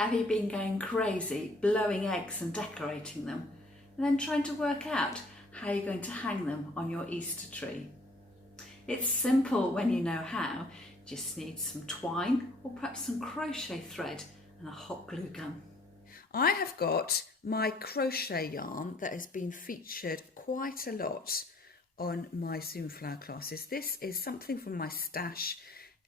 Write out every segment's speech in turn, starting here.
Have you been going crazy, blowing eggs and decorating them, and then trying to work out how you're going to hang them on your Easter tree? It's simple when you know how. Just need some twine or perhaps some crochet thread and a hot glue gun. I have got my crochet yarn that has been featured quite a lot on my Zoom flower classes. This is something from my stash,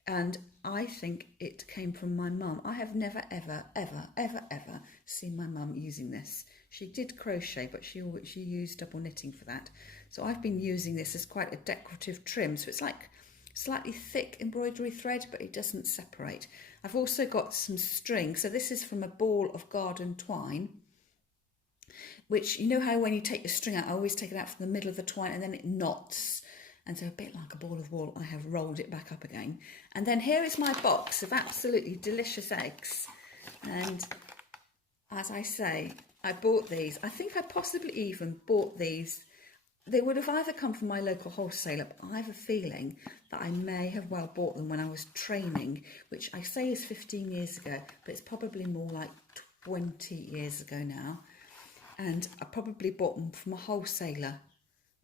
and I think it came from my mum. I have never, ever, ever, ever, ever seen my mum using this. She did crochet, but she used double knitting for that. So I've been using this as quite a decorative trim. So it's like slightly thick embroidery thread, but it doesn't separate. I've also got some string. So this is from a ball of garden twine, which, you know how when you take the string out, I always take it out from the middle of the twine and then it knots. And so a bit like a ball of wool, I have rolled it back up again. And then here is my box of absolutely delicious eggs. And as I say, I bought these. I think I possibly even bought these. They would have either come from my local wholesaler, but I have a feeling that I may have well bought them when I was training, which I say is 15 years ago, but it's probably more like 20 years ago now. And I probably bought them from a wholesaler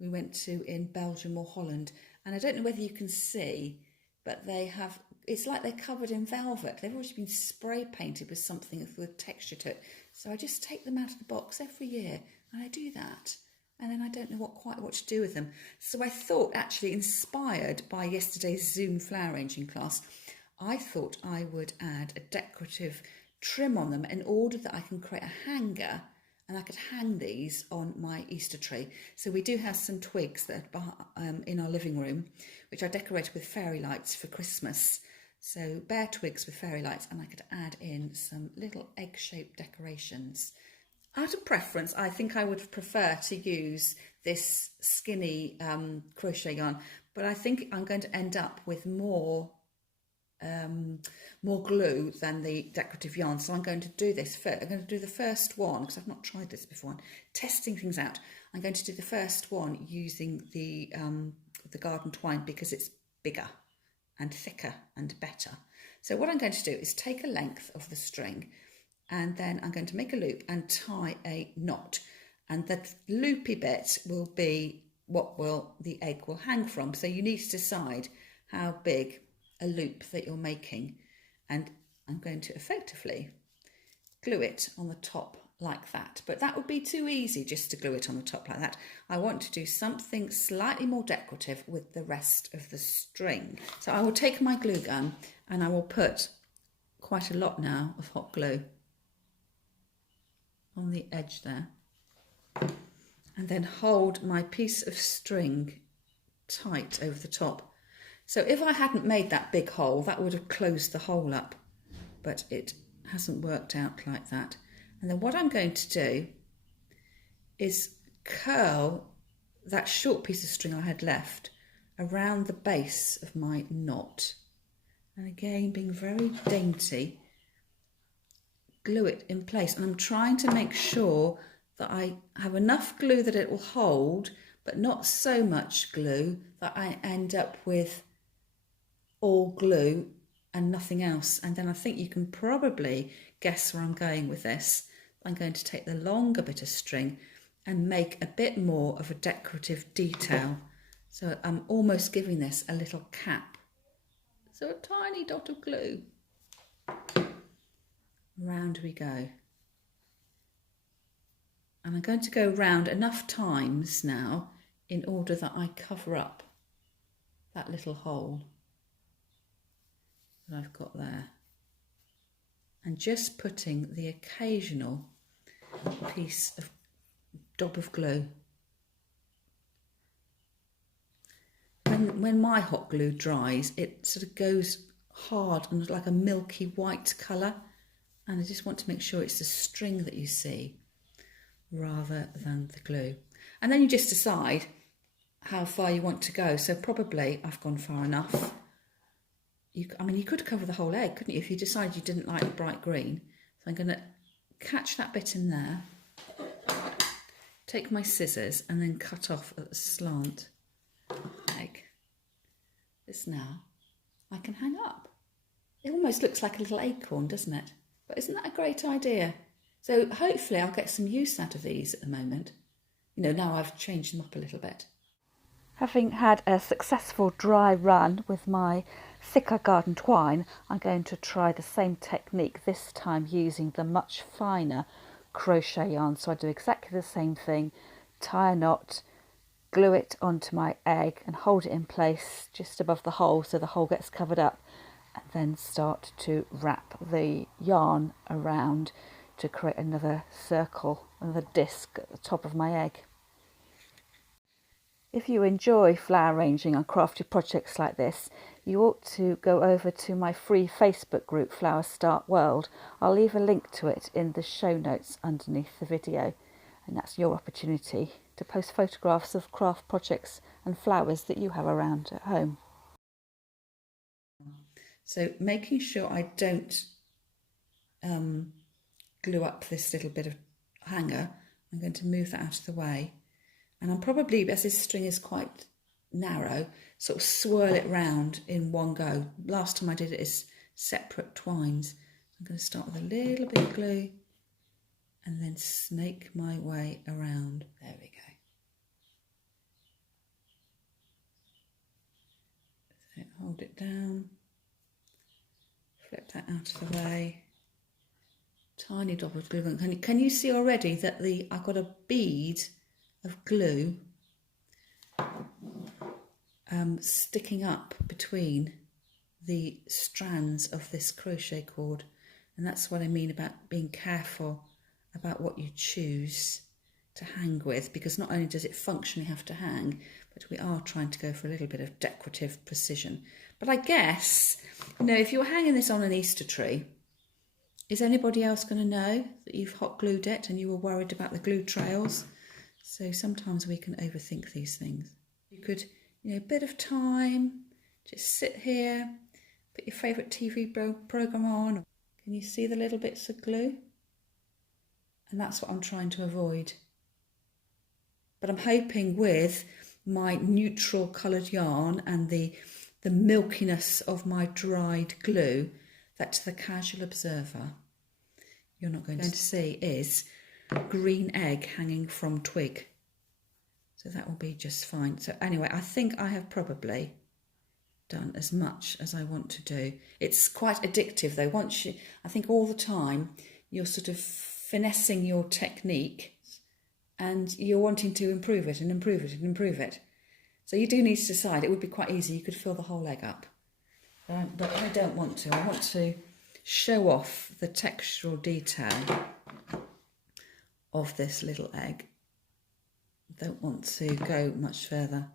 we went to in Belgium or Holland. And I don't know whether you can see, but they have, it's like they're covered in velvet. They've always been spray painted with something with texture to it. So I just take them out of the box every year and I do that. And then I don't know quite what to do with them. So I thought, actually inspired by yesterday's Zoom flower arranging class, I thought I would add a decorative trim on them in order that I can create a hanger and I could hang these on my Easter tree. So we do have some twigs that are in our living room, which I decorated with fairy lights for Christmas. So bare twigs with fairy lights, and I could add in some little egg-shaped decorations. Out of preference, I think I would prefer to use this skinny crochet yarn, but I think I'm going to end up with more glue than the decorative yarn. So I'm going to do this first. I'm going to do the first one because I've not tried this before. I'm testing things out. I'm going to do the first one using the garden twine because it's bigger and thicker and better. So what I'm going to do is take a length of the string, and then I'm going to make a loop and tie a knot, and that loopy bit will be what the egg will hang from. So you need to decide how big a loop that you're making, and I'm going to effectively glue it on the top like that. But that would be too easy just to glue it on the top like that. I want to do something slightly more decorative with the rest of the string. So I will take my glue gun and I will put quite a lot now of hot glue on the edge there, and then hold my piece of string tight over the top. So if I hadn't made that big hole, that would have closed the hole up, but it hasn't worked out like that. And then what I'm going to do is curl that short piece of string I had left around the base of my knot. And again, being very dainty, glue it in place. And I'm trying to make sure that I have enough glue that it will hold, but not so much glue that I end up with all glue and nothing else. And then I think you can probably guess where I'm going with this. I'm going to take the longer bit of string and make a bit more of a decorative detail. So I'm almost giving this a little cap. So a tiny dot of glue. Round we go. And I'm going to go round enough times now in order that I cover up that little hole that I've got there, and just putting the occasional piece of dab of glue. When my hot glue dries, it sort of goes hard and like a milky white colour, and I just want to make sure it's the string that you see rather than the glue. And then you just decide how far you want to go. So probably I've gone far enough. I mean, you could cover the whole egg, couldn't you, if you decide you didn't like the bright green. So I'm going to catch that bit in there, take my scissors and then cut off at the slant egg. This now I can hang up. It almost looks like a little acorn, doesn't it? But isn't that a great idea? So hopefully I'll get some use out of these at the moment. You know, now I've changed them up a little bit. Having had a successful dry run with my thicker garden twine, I'm going to try the same technique, this time using the much finer crochet yarn. So I do exactly the same thing, tie a knot, glue it onto my egg and hold it in place just above the hole so the hole gets covered up, and then start to wrap the yarn around to create another circle, another disc at the top of my egg. If you enjoy flower arranging and crafty projects like this, you ought to go over to my free Facebook group, Flower Start World. I'll leave a link to it in the show notes underneath the video, and that's your opportunity to post photographs of craft projects and flowers that you have around at home. So making sure I don't glue up this little bit of hanger, I'm going to move that out of the way. And I'm probably, as this string is quite narrow, sort of swirl it round in one go. Last time I did it as separate twines. I'm going to start with a little bit of glue and then snake my way around. There we go. So hold it down, flip that out of the way. Tiny dot of glue. Can you see already that I've got a bead of glue sticking up between the strands of this crochet cord, and that's what I mean about being careful about what you choose to hang with, because not only does it functionally have to hang, but we are trying to go for a little bit of decorative precision. But I guess, you know, if you're hanging this on an Easter tree, is anybody else going to know that you've hot glued it and you were worried about the glue trails? So sometimes we can overthink these things. You could, you know, a bit of time, just sit here, put your favourite TV programme on. Can you see the little bits of glue? And that's what I'm trying to avoid. But I'm hoping with my neutral coloured yarn and the milkiness of my dried glue, that to the casual observer, you're not going to see is green egg hanging from twig. So that will be just fine. So anyway, I think I have probably done as much as I want to do. It's quite addictive though. I think all the time you're sort of finessing your technique and you're wanting to improve it and improve it and improve it. So you do need to decide. It would be quite easy. You could fill the whole egg up. But I don't want to. I want to show off the textural detail of this little egg. I don't want to go much further.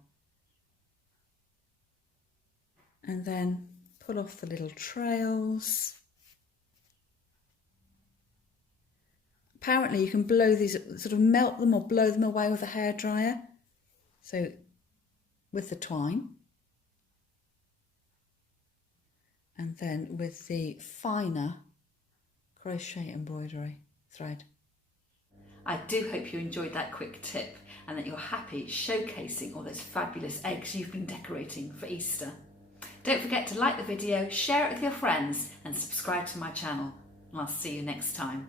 And then pull off the little trails. Apparently you can blow these, sort of melt them or blow them away with a hairdryer. So with the twine. And then with the finer crochet embroidery thread. I do hope you enjoyed that quick tip and that you're happy showcasing all those fabulous eggs you've been decorating for Easter. Don't forget to like the video, share it with your friends and subscribe to my channel. And I'll see you next time.